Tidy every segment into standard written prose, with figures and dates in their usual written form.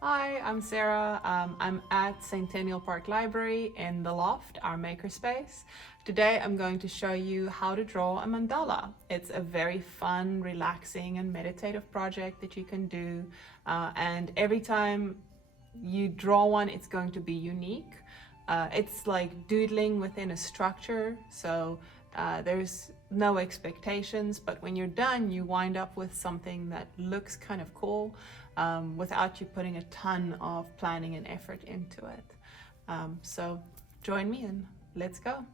Hi, I'm Sarah. I'm at Centennial Park Library in the loft, our makerspace. Today I'm going to show you how to draw a mandala. It's a very fun, relaxing and meditative project that you can do. And every time you draw one, it's going to be unique. It's like doodling within a structure, so there's no expectations, but when you're done, you wind up with something that looks kind of cool without you putting a ton of planning and effort into it. So join me and let's go.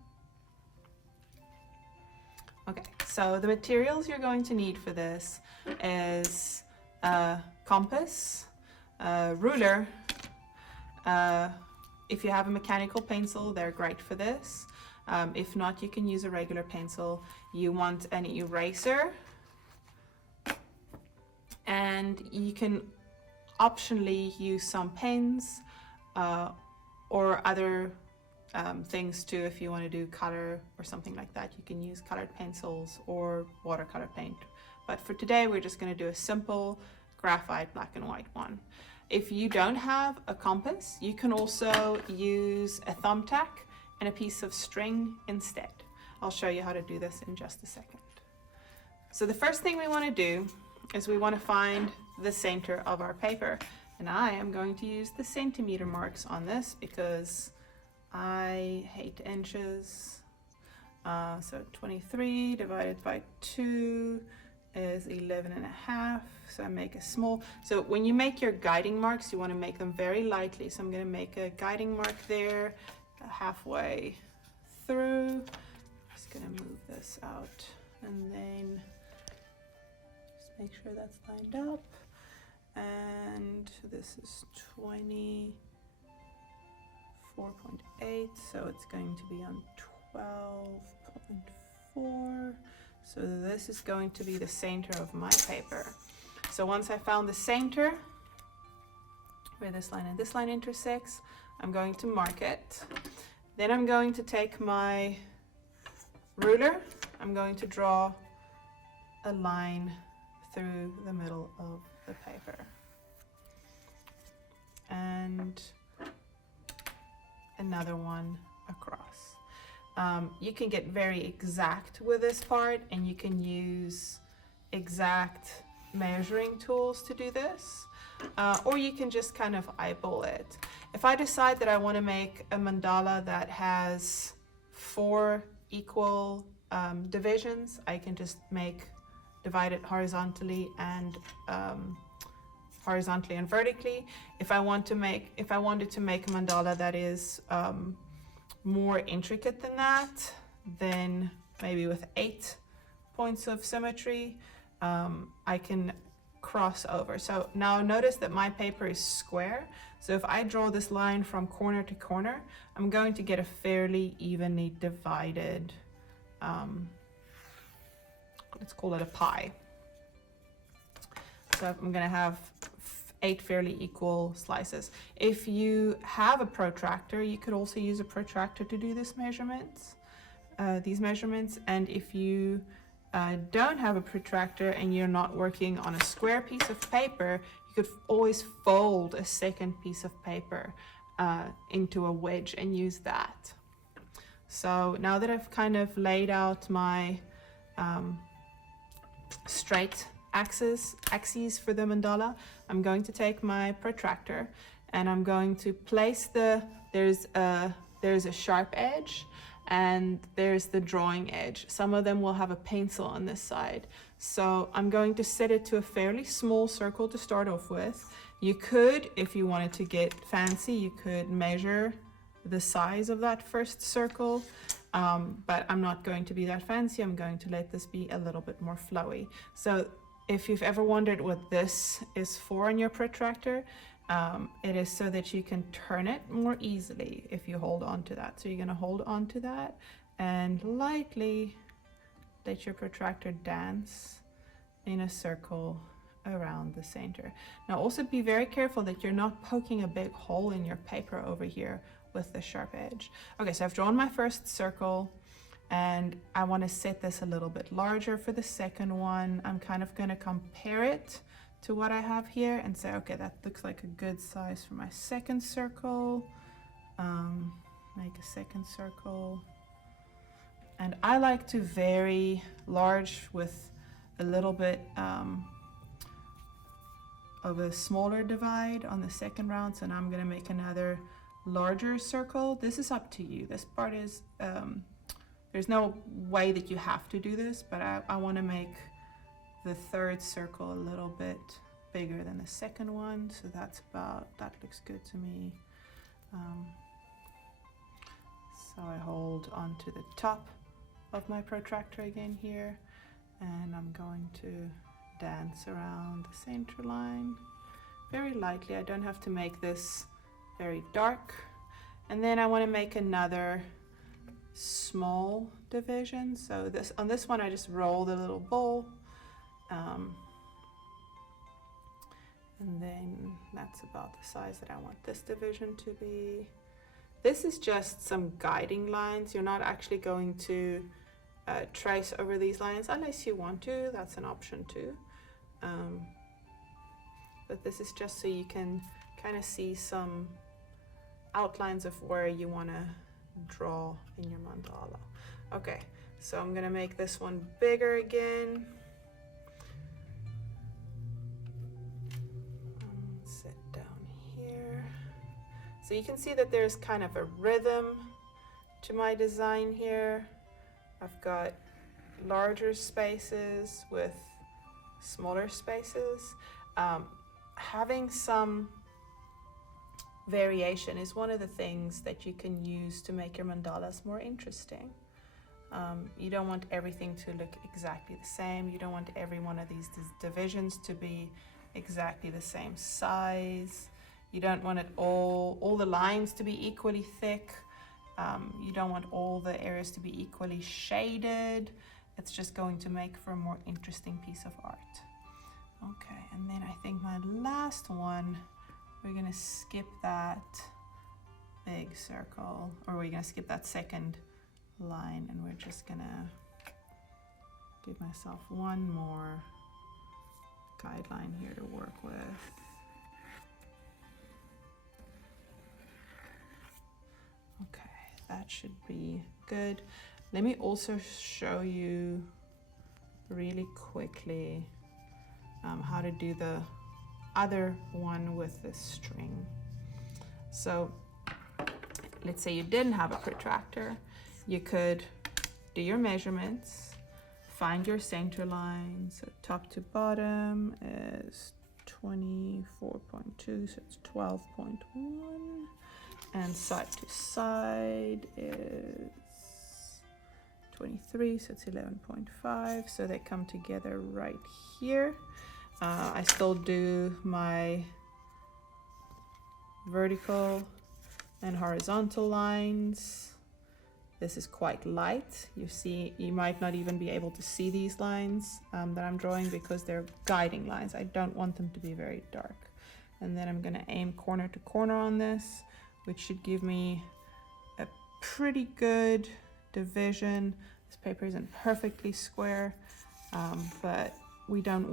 Okay, so the materials you're going to need for this is a compass, a ruler. If you have a mechanical pencil, they're great for this. If not, you can use a regular pencil. You want an eraser, and you can optionally use some pens or other things too. If you want to do color or something like that, you can use colored pencils or watercolor paint. But for today, we're just going to do a simple graphite black and white one. If you don't have a compass, you can also use a thumbtack and a piece of string instead. I'll show you how to do this in just a second. So the first thing we want to do is we want to find the center of our paper. And I am going to use the centimeter marks on this because I hate inches. So 23 divided by 2 is 11 and a half. So I make a small, so when you make your guiding marks, you want to make them very lightly. So I'm going to make a guiding mark there halfway through. Just going to move this out and then just make sure that's lined up. And this is 24.8, so it's going to be on 12.4. So this is going to be the center of my paper. So once I found the center, where this line and this line intersects, I'm going to mark it. Then I'm going to take my ruler. I'm going to draw a line through the middle of the paper. And another one across. You can get very exact with this part, and you can use exact measuring tools to do this, or you can just kind of eyeball it. If I decide that I want to make a mandala that has 4 equal divisions, I can just divide it horizontally and vertically. If I wanted to make a mandala that is more intricate than that, then maybe with 8 points of symmetry, I can cross over. So now notice that my paper is square. So if I draw this line from corner to corner, I'm going to get a fairly evenly divided, let's call it a pie. So I'm going to have 8 fairly equal slices. If you have a protractor, you could also use a protractor to do these measurements. And if you don't have a protractor and you're not working on a square piece of paper, you could always fold a second piece of paper into a wedge and use that. So now that I've kind of laid out my straight axes for the mandala, I'm going to take my protractor and I'm going to place there's a sharp edge and there's the drawing edge. Some of them will have a pencil on this side. So I'm going to set it to a fairly small circle to start off with. You could, if you wanted to get fancy, you could measure the size of that first circle, but I'm not going to be that fancy. I'm going to let this be a little bit more flowy. So if you've ever wondered what this is for on your protractor, it is so that you can turn it more easily if you hold on to that. So you're going to hold on to that and lightly let your protractor dance in a circle around the center. Now also be very careful that you're not poking a big hole in your paper over here with the sharp edge. Okay, so I've drawn my first circle and I want to set this a little bit larger for the second one. I'm kind of going to compare it to what I have here and say, okay, that looks like a good size for my second circle. Make a second circle. And I like to vary large with a little bit of a smaller divide on the second round. So now I'm gonna make another larger circle. This is up to you. This part is, there's no way that you have to do this, but I wanna make the third circle a little bit bigger than the second one. So that looks good to me. So I hold onto the top of my protractor again here, and I'm going to dance around the center line very lightly. I don't have to make this very dark. And then I want to make another small division. So on this one I just roll the little ball, and then that's about the size that I want this division to be. This is just some guiding lines. You're not actually going to trace over these lines unless you want to. That's an option too. But this is just so you can kind of see some outlines of where you want to draw in your mandala. Okay, so I'm gonna make this one bigger again. Sit down here. So you can see that there's kind of a rhythm to my design here. I've got larger spaces with smaller spaces. Having some variation is one of the things that you can use to make your mandalas more interesting. You don't want everything to look exactly the same. You don't want every one of these divisions to be exactly the same size. You don't want it all the lines to be equally thick. You don't want all the areas to be equally shaded. It's just going to make for a more interesting piece of art. Okay, and then I think my last one, we're gonna skip that big circle, or we're gonna skip that second line, and we're just gonna give myself one more guideline here to work with. Okay, that should be good. Let me also show you really quickly how to do the other one with the string. So let's say you didn't have a protractor. You could do your measurements, find your center line. So top to bottom is 24.2, so it's 12.1. And side to side is 23, so it's 11.5. So they come together right here. I still do my vertical and horizontal lines. This is quite light. You might not even be able to see these lines that I'm drawing because they're guiding lines. I don't want them to be very dark. And then I'm gonna aim corner to corner on this, which should give me a pretty good division. This paper isn't perfectly square, but we don't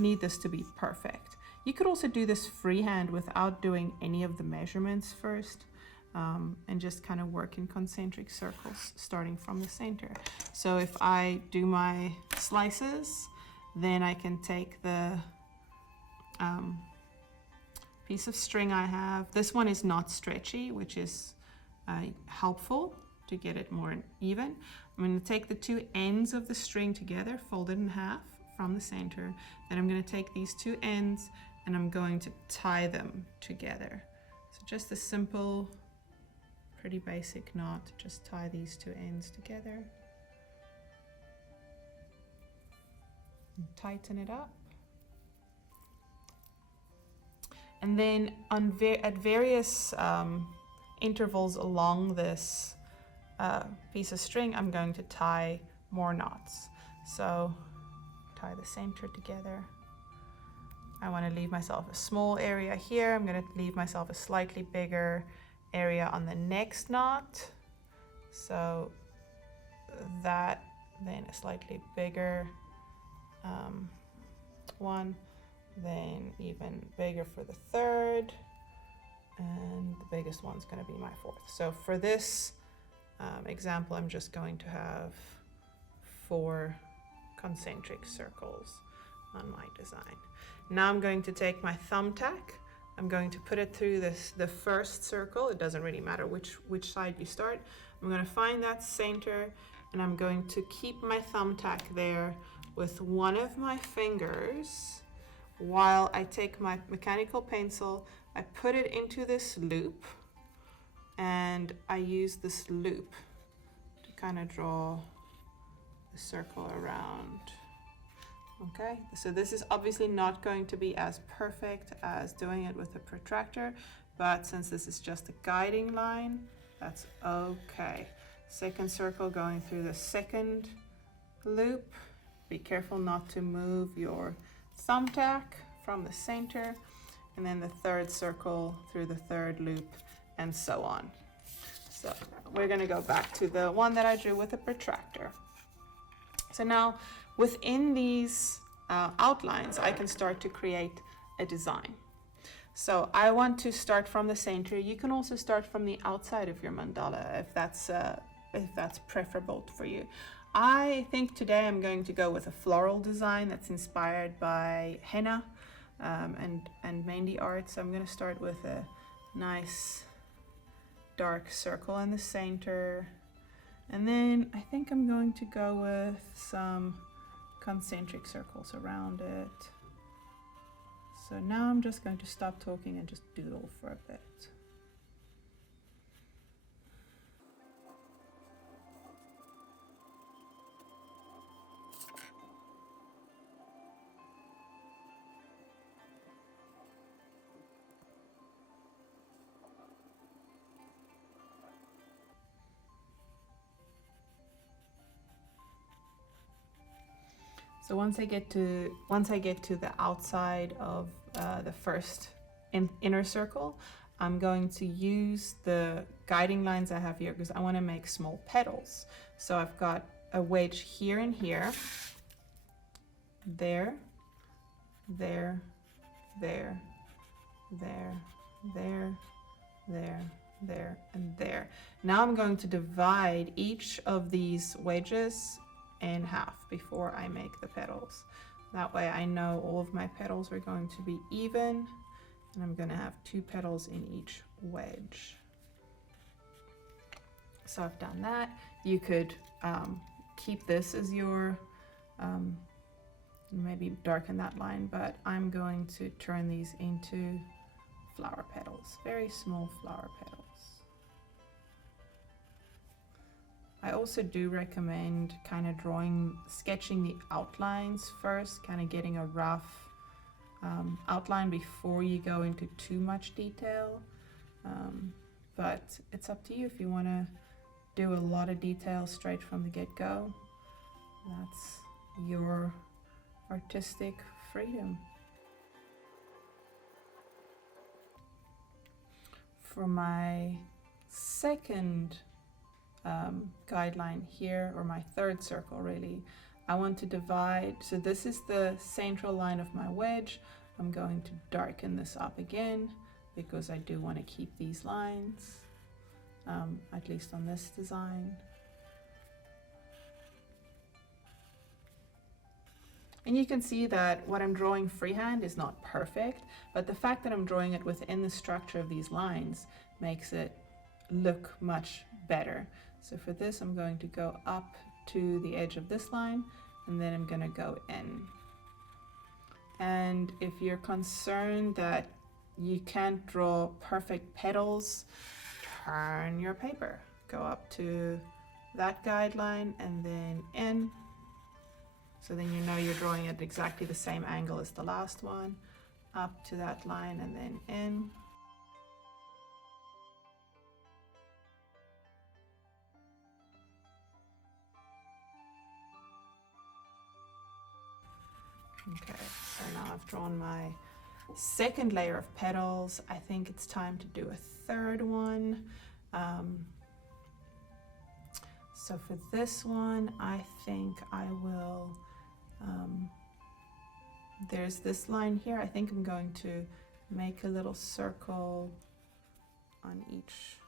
need this to be perfect. You could also do this freehand without doing any of the measurements first, and just kind of work in concentric circles starting from the center. So if I do my slices, then I can take the piece of string I have. This one is not stretchy, which is helpful to get it more even. I'm going to take the two ends of the string together, fold it in half from the center. Then I'm going to take these two ends and I'm going to tie them together. So just a simple, pretty basic knot. Just tie these two ends together and tighten it up. And then at various intervals along this piece of string, I'm going to tie more knots. So tie the center together. I want to leave myself a small area here. I'm going to leave myself a slightly bigger area on the next knot. So that, then a slightly bigger one. then even bigger for the third, and the biggest one's going to be my fourth. So for this example, I'm just going to have 4 concentric circles on my design. Now I'm going to take my thumbtack. I'm going to put it through the first circle. It doesn't really matter which side you start. I'm going to find that center, and I'm going to keep my thumbtack there with one of my fingers while I take my mechanical pencil. I put it into this loop, and I use this loop to kind of draw a circle around. Okay, so this is obviously not going to be as perfect as doing it with a protractor, but since this is just a guiding line, that's okay. Second circle going through the second loop. Be careful not to move your thumbtack from the center, and then the third circle through the third loop, and so on. So we're going to go back to the one that I drew with a protractor. So now within these outlines, I can start to create a design. So I want to start from the center. You can also start from the outside of your mandala if that's preferable for you. I think today I'm going to go with a floral design that's inspired by henna and Mehndi art. So I'm going to start with a nice dark circle in the center. And then I think I'm going to go with some concentric circles around it. So now I'm just going to stop talking and just doodle for a bit. So once I get to the outside of the first inner circle, I'm going to use the guiding lines I have here because I want to make small petals. So I've got a wedge here and here, there, there, there, there, there, there, there, and there. Now I'm going to divide each of these wedges in half before I make the petals. That way I know all of my petals are going to be even, and I'm going to have 2 petals in each wedge. So I've done that. You could keep this as your, maybe darken that line, but I'm going to turn these into flower petals, very small flower petals. I also do recommend kind of sketching the outlines first, kind of getting a rough outline before you go into too much detail. But it's up to you if you want to do a lot of detail straight from the get-go. That's your artistic freedom. For my second guideline here, or my third circle really, I want to divide. So this is the central line of my wedge. I'm going to darken this up again because I do want to keep these lines, at least on this design. And you can see that what I'm drawing freehand is not perfect, but the fact that I'm drawing it within the structure of these lines makes it look much better. So for this, I'm going to go up to the edge of this line, and then I'm going to go in. And if you're concerned that you can't draw perfect petals, turn your paper. Go up to that guideline and then in. So then you know you're drawing at exactly the same angle as the last one. Up to that line and then in. Okay, so now I've drawn my second layer of petals. I think it's time to do a third one. So for this one, I think I will there's this line here. I think I'm going to make a little circle on each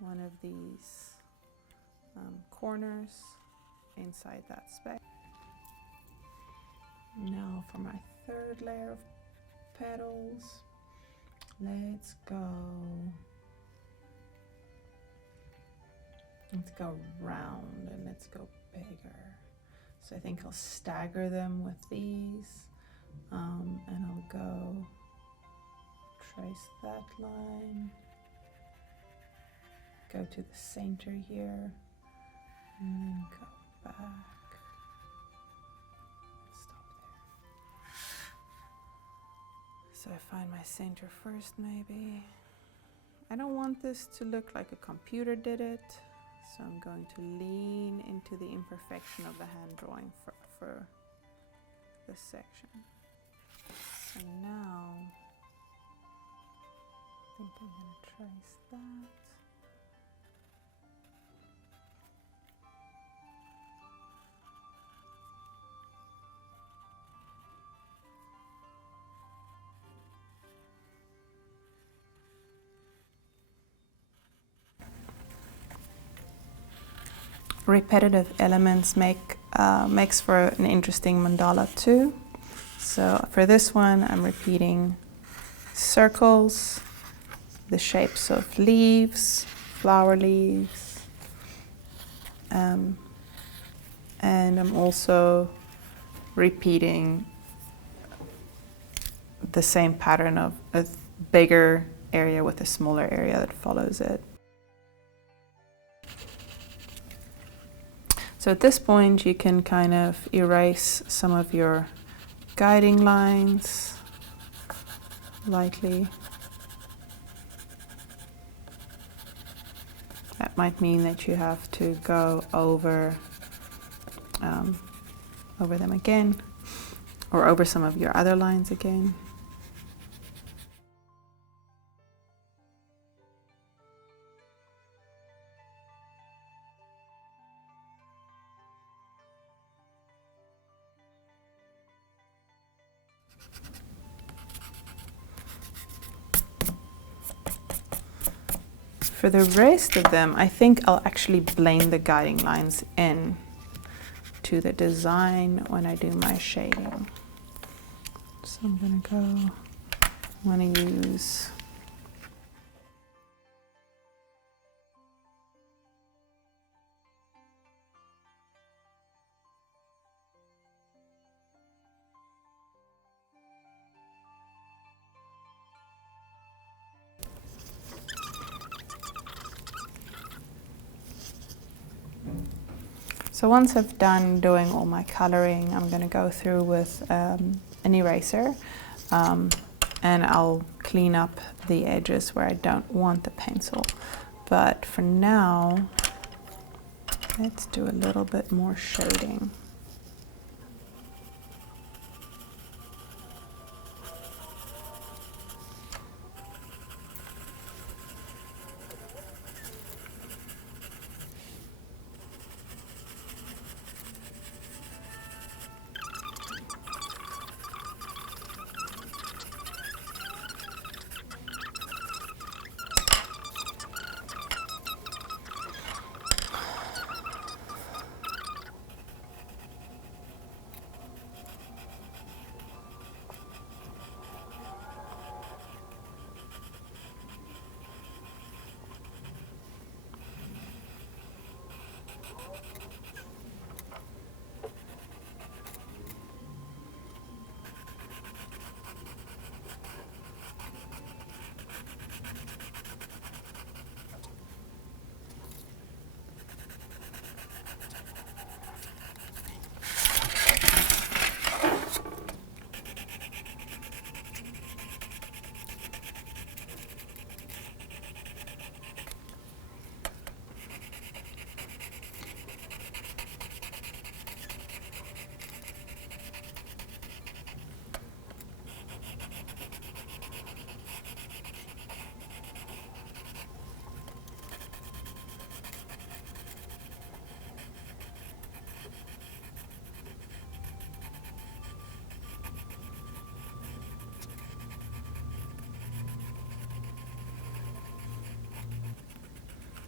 one of these corners inside that space. Now for my third layer of petals, let's go round and let's go bigger. So I think I'll stagger them with these, and I'll go trace that line, go to the center here, and then go back. Stop there. So I find my center first, maybe. I don't want this to look like a computer did it, so I'm going to lean into the imperfection of the hand drawing for this section. So now, I think I'm going to trace that. Repetitive elements makes for an interesting mandala too. So for this one, I'm repeating circles, the shapes of leaves, flower leaves, and I'm also repeating the same pattern of a bigger area with a smaller area that follows it. So at this point, you can kind of erase some of your guiding lines lightly. That might mean that you have to go over them again, or over some of your other lines again. For the rest of them, I think I'll actually blend the guiding lines in to the design when I do my shading. So I'm going to use So once I've done doing all my coloring, I'm going to go through with an eraser and I'll clean up the edges where I don't want the pencil. But for now, let's do a little bit more shading.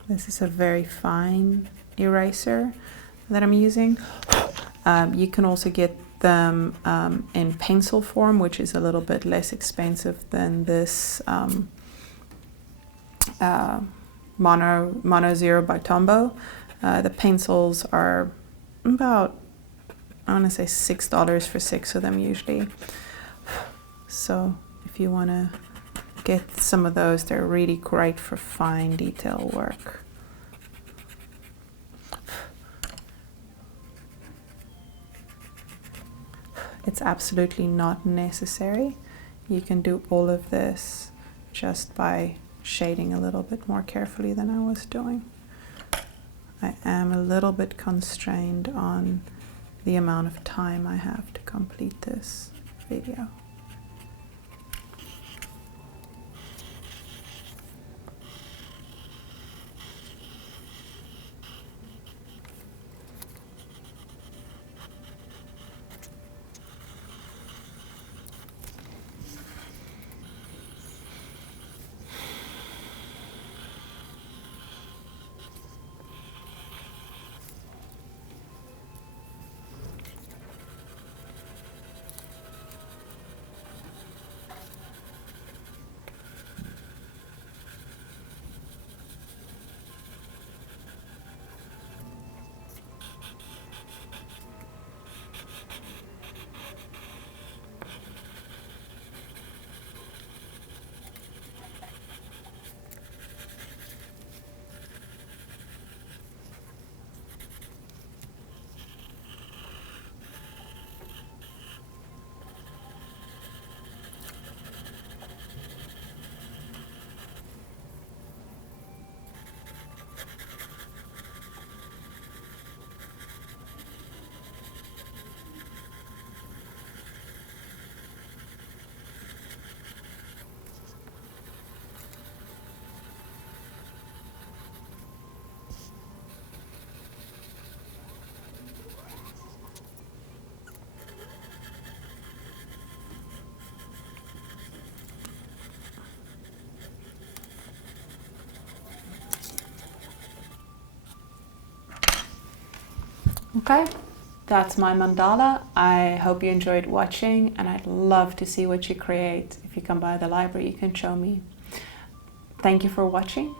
This is a very fine eraser that I'm using. You can also get them in pencil form, which is a little bit less expensive than this Mono Zero by Tombow. The pencils are about, I want to say $6 for 6 of them usually. So if you want to get some of those, they're really great for fine detail work. It's absolutely not necessary. You can do all of this just by shading a little bit more carefully than I was doing. I am a little bit constrained on the amount of time I have to complete this video. Okay, that's my mandala. I hope you enjoyed watching, and I'd love to see what you create. If you come by the library, you can show me. Thank you for watching,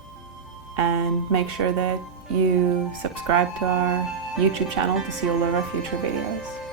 and make sure that you subscribe to our YouTube channel to see all of our future videos.